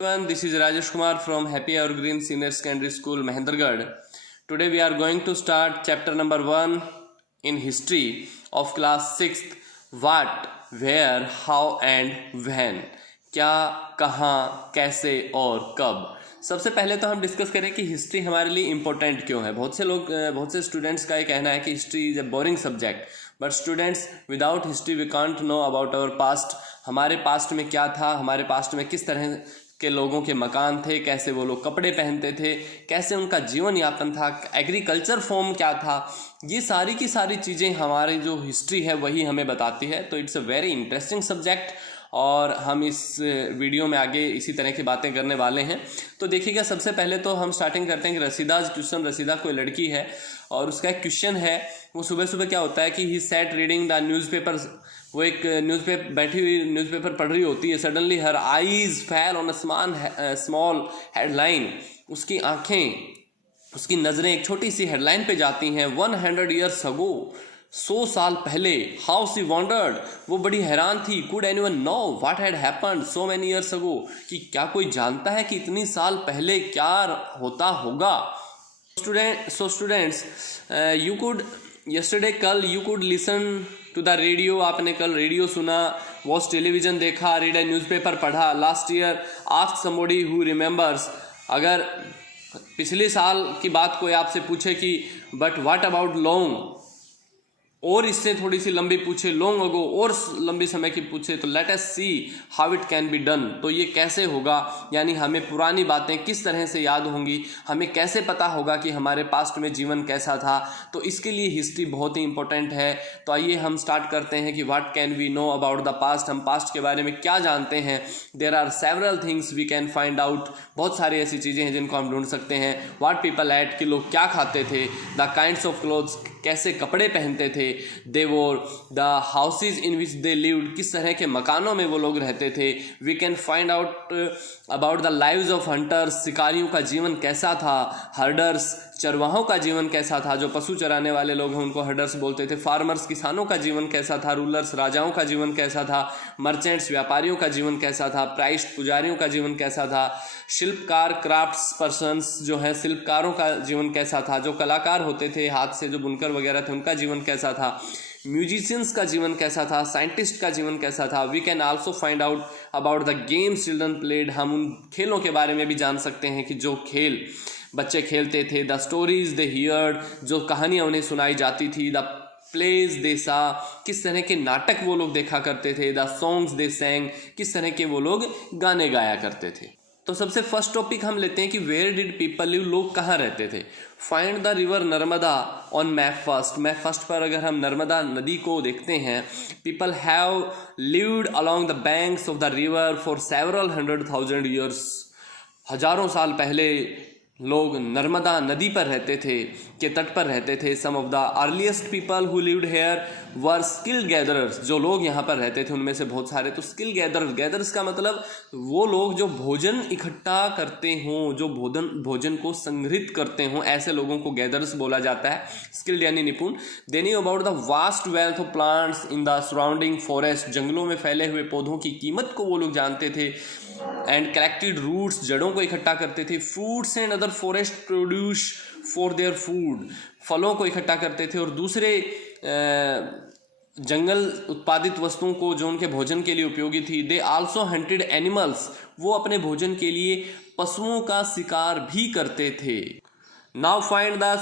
Everyone, this is Rajesh Kumar from Happy Evergreen Senior Secondary School, Mahendragarh. Today we are going to start chapter number 1 in history of class 6th. What, where, how and when. क्या, कहाँ, कैसे और कब. सबसे पहले तो हम discuss करें कि हिस्ट्री हमारे लिए इम्पोर्टेंट क्यों है. बहुत से स्टूडेंट्स का ये कहना है कि history is a boring subject, but students without history we can't know about our past. हमारे पास्ट में क्या था, हमारे पास्ट में किस तरह के लोगों के मकान थे, कैसे वो लोग कपड़े पहनते थे, कैसे उनका जीवन यापन था, एग्रीकल्चर फॉर्म क्या था, ये सारी की सारी चीज़ें हमारी जो हिस्ट्री है वही हमें बताती है. तो it's a very interesting subject और हम इस वीडियो में आगे इसी तरह की बातें करने वाले हैं. तो देखिएगा, सबसे पहले तो हम स्टार्टिंग करते हैं कि रसीदा कोई लड़की है और उसका एक क्वेश्चन है. वो सुबह सुबह क्या होता है कि he sat reading the newspaper. वो एक न्यूज़पेपर बैठी हुई न्यूज़पेपर पढ़ रही होती है. सडनली हर आईज फैल ऑन अ स्मॉल हेडलाइन. उसकी आंखें, उसकी नज़रें एक छोटी सी हेडलाइन पे जाती हैं. 100 years ago, 100 साल पहले. हाउ सी वॉन्डर्ड, वो बड़ी हैरान थी. Could anyone know what had happened so many years ago, कि क्या कोई जानता है कि इतनी साल पहले क्या होता होगा. स्टूडेंट्स, यू कुड यस्टरडे, कल you could listen to the radio. आपने कल रेडियो सुना, वॉच टेलीविजन देखा, रीड ए न्यूज़पेपर पढ़ा. Last year ask somebody who remembers. अगर पिछले साल की बात कोई आपसे पूछे कि बट व्हाट अबाउट लॉन्ग, और इससे थोड़ी सी लंबी पूछे, लॉन्ग अगो, और लंबी समय की पूछे, तो let us see how it can be done. तो ये कैसे होगा, यानी हमें पुरानी बातें किस तरह से याद होंगी, हमें कैसे पता होगा कि हमारे पास्ट में जीवन कैसा था. तो इसके लिए हिस्ट्री बहुत ही इंपॉर्टेंट है. तो आइए हम स्टार्ट करते हैं कि what can we know about the past. हम पास्ट के बारे में क्या जानते हैं. There are several things we can find out. बहुत सारी ऐसी चीज़ें हैं जिनको हम ढूंढ सकते हैं. व्हाट पीपल एट, कि लोग क्या खाते थे. द काइंड्स ऑफ क्लोथ्स, कैसे कपड़े पहनते थे. They wore the houses in which they lived, किस तरह के मकानों में वो लोग रहते थे. We can find out about the lives of hunters, शिकारियों का जीवन कैसा था. हर्डर्स, चरवाहों का जीवन कैसा था. जो पशु चराने वाले लोग हैं उनको हर्डर्स बोलते थे. फार्मर्स, किसानों का जीवन कैसा था. रूलर्स, राजाओं का जीवन कैसा था. मर्चेंट्स, व्यापारियों का जीवन कैसा था. प्राइस्ट, पुजारियों का जीवन कैसा था. शिल्पकार, क्राफ्ट्स पर्सन्स जो है, शिल्पकारों का जीवन कैसा था. जो कलाकार होते थे, हाथ से जो बुनकर वगैरह थे, उनका जीवन कैसा था. म्यूजिशियंस का जीवन कैसा था. साइंटिस्ट का जीवन कैसा था. We can also find out about the games children played. हम उन खेलों के बारे में भी जान सकते हैं कि जो खेल बच्चे खेलते थे. द स्टोरीज दे हियर्ड, जो कहानियाँ उन्हें सुनाई जाती थी. द प्लेज दे सा, किस तरह के नाटक वो लोग देखा करते थे. द सॉन्ग्स दे सैंग, किस तरह के वो लोग गाने गाया करते थे. तो सबसे फर्स्ट टॉपिक हम लेते हैं कि वेयर डिड पीपल लिव, लोग कहाँ रहते थे. Find the river Narmada on map first. Map first पर अगर हम नर्मदा नदी को देखते हैं, people have lived along the banks of the river for several 100,000 years. हजारों साल पहले लोग नर्मदा नदी पर रहते थे, के तट पर रहते थे. Some of the earliest people who lived here were skilled gatherers. जो लोग यहाँ पर रहते थे उनमें से बहुत सारे तो स्किल गैदरर्स का मतलब वो लोग जो भोजन इकट्ठा करते हों, जो भोजन को संग्रहित करते हों, ऐसे लोगों को गैदरर्स बोला जाता है. स्किल्ड यानी निपुण. They knew about the vast wealth of plants in the surrounding forest. जंगलों में फैले हुए पौधों की कीमत को वो लोग जानते थे. एंड कलेक्टेड रूट्स, जड़ों को इकट्ठा करते थे. Fruits and other forest produce for their food, फलों को इकट्ठा करते थे और दूसरे जंगल उत्पादित वस्तुओं को जो उनके भोजन के लिए उपयोगी थी. दे आल्सो हंटेड एनिमल्स, वो अपने भोजन के लिए पशुओं का शिकार भी करते थे. Now find the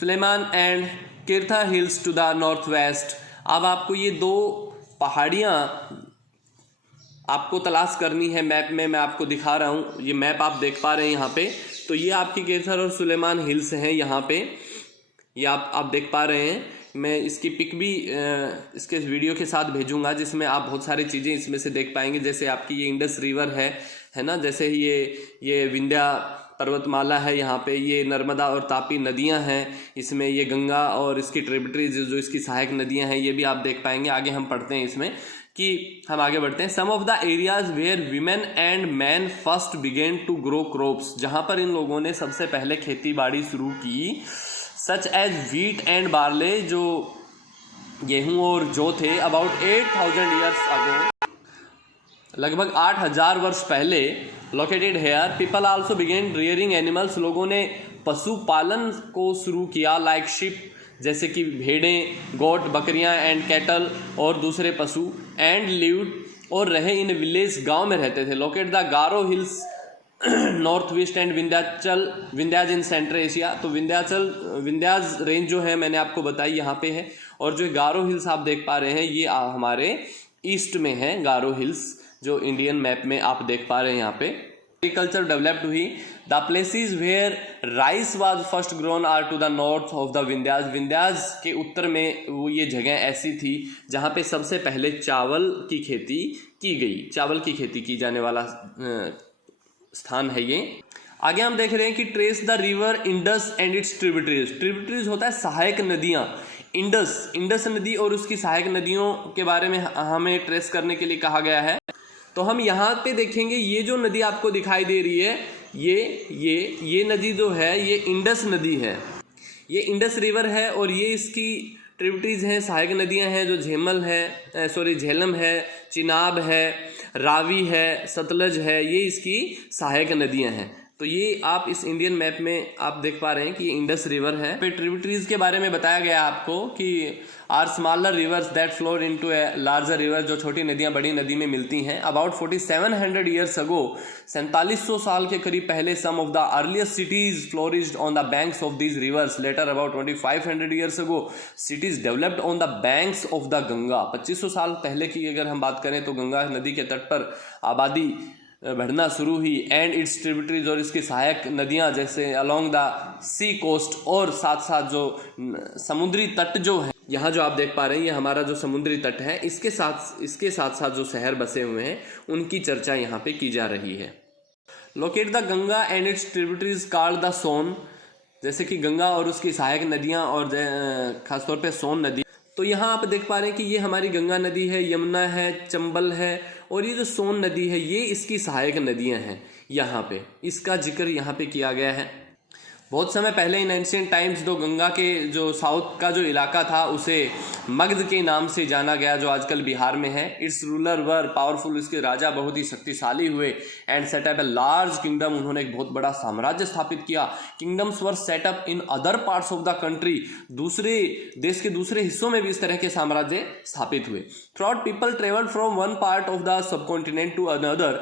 Sulaiman and Kirthar hills to the north west. अब आपको ये दो पहाड़ियाँ आपको तलाश करनी है. मैप में मैं आपको दिखा रहा हूँ, ये मैप आप देख पा रहे हैं यहाँ पे. तो ये आपकी केथर और सुलेमान हिल्स हैं यहाँ पे, ये आप देख पा रहे हैं. मैं इसकी पिक भी इसके वीडियो के साथ भेजूंगा, जिसमें आप बहुत सारी चीज़ें इसमें से देख पाएंगे. जैसे आपकी ये इंडस रिवर है ना, जैसे ये विंध्या पर्वतमाला है यहाँ पे, ये नर्मदा और तापी नदियाँ हैं इसमें, ये गंगा और इसकी ट्रिब्यूटरीज जो इसकी सहायक नदियाँ हैं, ये भी आप देख पाएंगे. आगे हम पढ़ते हैं इसमें कि हम आगे बढ़ते हैं. Some of the areas where women and man first began to grow crops. जहाँ पर इन लोगों ने सबसे पहले खेती बाड़ी शुरू की. Such as wheat and barley, जो गेहूँ और जौ थे. अबाउट 8,000 ईयर्स अगो, लगभग 8000 वर्ष पहले located here people also began rearing animals, लोगों ने पशुपालन को शुरू किया, लाइक शिप जैसे कि भेड़ें, गोट, बकरियां एंड कैटल और दूसरे पशु, एंड लिव्ड और रहे इन विलेज, गांव में रहते थे। Locate the Garo hills north west and Vindhyas in central Asia, तो विंध्याज रेंज जो है मैंने आपको बताई यहाँ पे है, और जो गारो हिल्स आप देख पा रहे हैं ये हमारे ईस्ट में है, गारो हिल्स जो इंडियन मैप में आप देख पा रहे हैं यहाँ पे। एग्रीकल्चर डेवलप्ड हुई, the places where rice was first grown are to the north of the Vindhyas, Vindhyas के उत्तर में वो ये जगह ऐसी थी जहाँ पे सबसे पहले चावल की खेती की गई, चावल की खेती की जाने वाला स्थान है ये। आगे हम देख रहे हैं कि trace the river Indus and its tributaries, tributaries होता है सहायक नदियाँ, इंडस नदी और उसकी सहायक नदियों के बारे में हमें ट्रेस करने के लिए कहा गया है। तो हम यहाँ पे देखेंगे ये जो नदी आपको दिखाई दे रही है ये नदी जो है ये इंडस नदी है, ये इंडस रिवर है, और ये इसकी ट्रिब्यूटरीज हैं, सहायक नदियाँ हैं जो झेलम है, चिनाब है, रावी है, सतलज है, ये इसकी सहायक नदियाँ हैं। तो ये आप इस इंडियन मैप में आप देख पा रहे हैं कि ये इंडस रिवर है। पे ट्रिब्यूटरीज के बारे में बताया गया आपको कि are smaller rivers that flow into a larger river, जो छोटी नदियां बड़ी नदी में मिलती हैं। अबाउट 4700 ईयर्स अगो, 4700 साल के करीब पहले, some of the earliest cities flourished on the banks of these rivers. Later about 2500 years ago cities developed on the banks of the Ganga. 2500 साल पहले की अगर हम बात करें तो गंगा नदी के तट पर आबादी बढ़ना शुरू हुई, एंड इट्स ट्रिब्यूटरीज और इसकी सहायक नदियां जैसे अलोंग द सी कोस्ट, और साथ साथ जो समुद्री तट जो है, यहाँ जो आप देख पा रहे हैं ये हमारा जो समुद्री तट है, इसके साथ साथ जो शहर बसे हुए हैं उनकी चर्चा यहाँ पे की जा रही है। Locate the Ganga and its tributaries called the Son, जैसे कि गंगा और उसकी सहायक नदियाँ और खासतौर पे सोन नदी। तो यहाँ आप देख पा रहे हैं कि ये हमारी गंगा नदी है, यमुना है, चंबल है, और ये जो सोन नदी है ये इसकी सहायक नदियाँ हैं। यहाँ पे इसका जिक्र यहाँ पे किया गया है। बहुत समय पहले इन एंशिएंट टाइम्स जो गंगा के जो साउथ का जो इलाका था उसे मगध के नाम से जाना गया, जो आजकल बिहार में है। इट्स रूलर वर पावरफुल, इसके राजा बहुत ही शक्तिशाली हुए, and setup a large kingdom, उन्होंने एक बहुत बड़ा साम्राज्य स्थापित किया। Kingdoms were set up in other parts of the country, दूसरे देश के दूसरे हिस्सों में भी इस तरह के साम्राज्य स्थापित हुए। Throughout people travelled from one part of the subcontinent to another,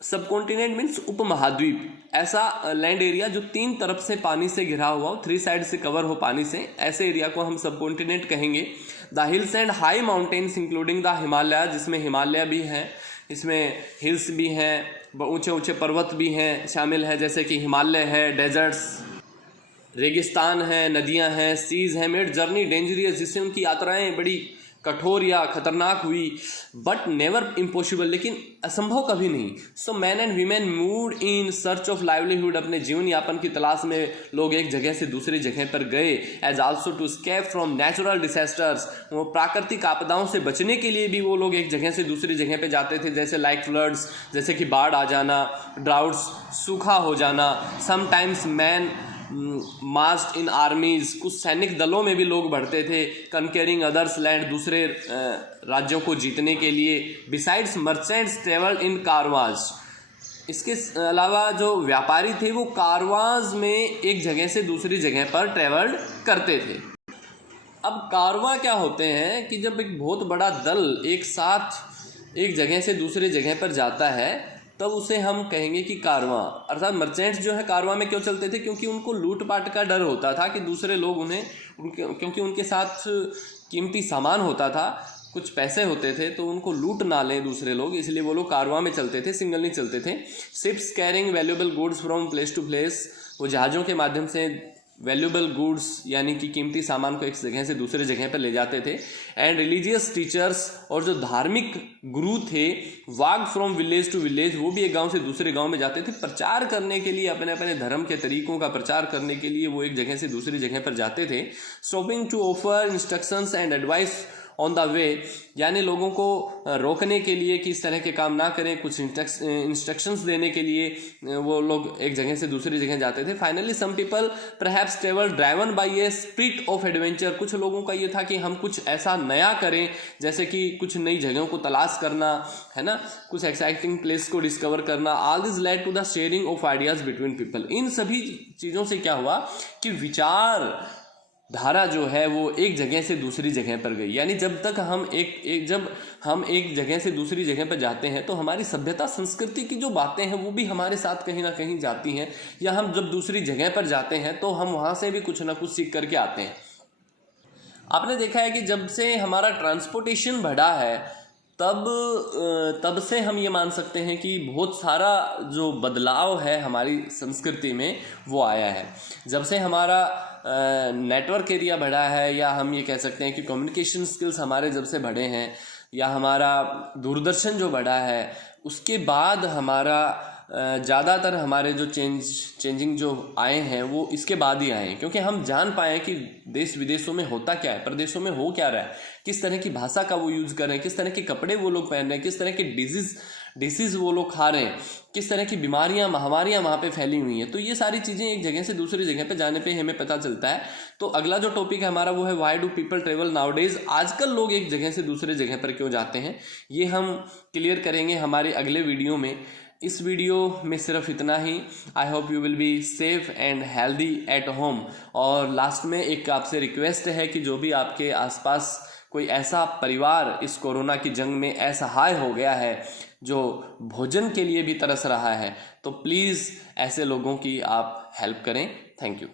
subcontinent means उपमहाद्वीप, ऐसा लैंड एरिया जो 3 तरफ से पानी से घिरा हुआ हो, 3 साइड से कवर हो पानी से, ऐसे एरिया को हम सबकॉन्टिनेंट कहेंगे। The hills and high mountains including the Himalaya, जिसमें हिमालय भी हैं, इसमें हिल्स भी हैं, ऊंचे ऊंचे पर्वत भी हैं शामिल है, जैसे कि हिमालय है, डेजर्ट्स, रेगिस्तान है, नदियां हैं, सीज हैं, मेड जर्नी डेंजरियस, जिससे उनकी यात्राएं बड़ी कठोर या खतरनाक हुई, बट नेवर इम्पॉसिबल, लेकिन असंभव कभी नहीं। So man and women moved in search of livelihood, अपने जीवन यापन की तलाश में लोग एक जगह से दूसरी जगह पर गए। As also to escape from natural disasters, वो प्राकृतिक आपदाओं से बचने के लिए भी वो लोग एक जगह से दूसरी जगह पर जाते थे, जैसे लाइक फ्लड्स, जैसे कि बाढ़ आ जाना, ड्राउट्स, सूखा हो जाना। समटाइम्स मैन मार्च्ड इन आर्मीज, कुछ सैनिक दलों में भी लोग बढ़ते थे। कंकेरिंग अदर्स लैंड, दूसरे राज्यों को जीतने के लिए। बिसाइड्स मर्चेंट्स ट्रेवल्ड इन कारवाज, इसके अलावा जो व्यापारी थे वो कारवाज में एक जगह से दूसरी जगह पर ट्रेवल्ड करते थे। अब कारवां क्या होते हैं कि जब एक बहुत बड़ा दल एक साथ एक जगह से दूसरे जगह पर जाता है तब उसे हम कहेंगे कि कारवां। अर्थात मर्चेंट्स जो है कारवां में क्यों चलते थे, क्योंकि उनको लूटपाट का डर होता था कि दूसरे लोग उन्हें क्योंकि उनके साथ कीमती सामान होता था, कुछ पैसे होते थे, तो उनको लूट ना लें दूसरे लोग, इसलिए वो लोग कारवां में चलते थे, सिंगल नहीं चलते थे। Ships carrying valuable goods from place to place, वो जहाज़ों के माध्यम से वैल्यूएबल गुड्स यानी कि कीमती सामान को एक जगह से दूसरे जगह पर ले जाते थे। एंड रिलीजियस टीचर्स, और जो धार्मिक गुरु थे, वाक फ्रॉम विलेज टू विलेज, वो भी एक गांव से दूसरे गांव में जाते थे प्रचार करने के लिए, अपने अपने धर्म के तरीकों का प्रचार करने के लिए वो एक जगह से दूसरी जगह पर जाते थे। Stopping to offer instructions and advice on the way, यानी लोगों को रोकने के लिए कि इस तरह के काम ना करें, कुछ इंस्ट्रक्शंस देने के लिए वो लोग एक जगह से दूसरी जगह जाते थे. Finally some people perhaps travel driven by a spirit of adventure. कुछ लोगों का ये था कि हम कुछ ऐसा नया करें, जैसे कि कुछ नई जगहों को तलाश करना, है ना, कुछ एक्साइटिंग प्लेस को डिस्कवर करना. All this led to the sharing of ideas between people. इन सभी चीज़ों से क्या हुआ कि विचार धारा जो है वो एक जगह से दूसरी जगह पर गई. यानी जब तक हम जब हम एक जगह से दूसरी जगह पर जाते हैं तो हमारी सभ्यता संस्कृति की जो बातें हैं वो भी हमारे साथ कहीं ना कहीं जाती हैं, या हम जब दूसरी जगह पर जाते हैं तो हम वहाँ से भी कुछ ना कुछ सीख करके आते हैं. आपने देखा है कि जब से हमारा ट्रांसपोर्टेशन बढ़ा है तब से हम ये मान सकते हैं कि बहुत सारा जो बदलाव है हमारी संस्कृति में वो आया है. जब से हमारा नेटवर्क एरिया बढ़ा है, या हम ये कह सकते हैं कि कम्युनिकेशन स्किल्स हमारे जब से बढ़े हैं, या हमारा दूरदर्शन जो बढ़ा है, उसके बाद हमारा ज़्यादातर हमारे जो चेंजिंग जो आए हैं वो इसके बाद ही आए हैं, क्योंकि हम जान पाए कि देश विदेशों में होता क्या है, प्रदेशों में हो क्या रहा है, किस तरह की भाषा का वो यूज़ कर रहे हैं, किस तरह के कपड़े वो लोग पहन रहे हैं, किस तरह के डिसीज़ वो लोग खा रहे हैं, किस तरह की बीमारियां महामारियां वहाँ पे फैली हुई हैं. तो ये सारी चीज़ें एक जगह से दूसरी जगह पे जाने पे हमें पता चलता है. तो अगला जो टॉपिक है हमारा वो है why do people travel now days. आजकल लोग एक जगह से दूसरे जगह पर क्यों जाते हैं, ये हम क्लियर करेंगे हमारे अगले वीडियो में. इस वीडियो में सिर्फ इतना ही. I hope you will be safe and healthy at home. और लास्ट में एक आपसे रिक्वेस्ट है कि जो भी आपके आसपास कोई ऐसा परिवार इस कोरोना की जंग में असहाय हो गया है, जो भोजन के लिए भी तरस रहा है, तो प्लीज़ ऐसे लोगों की आप हेल्प करें. Thank you.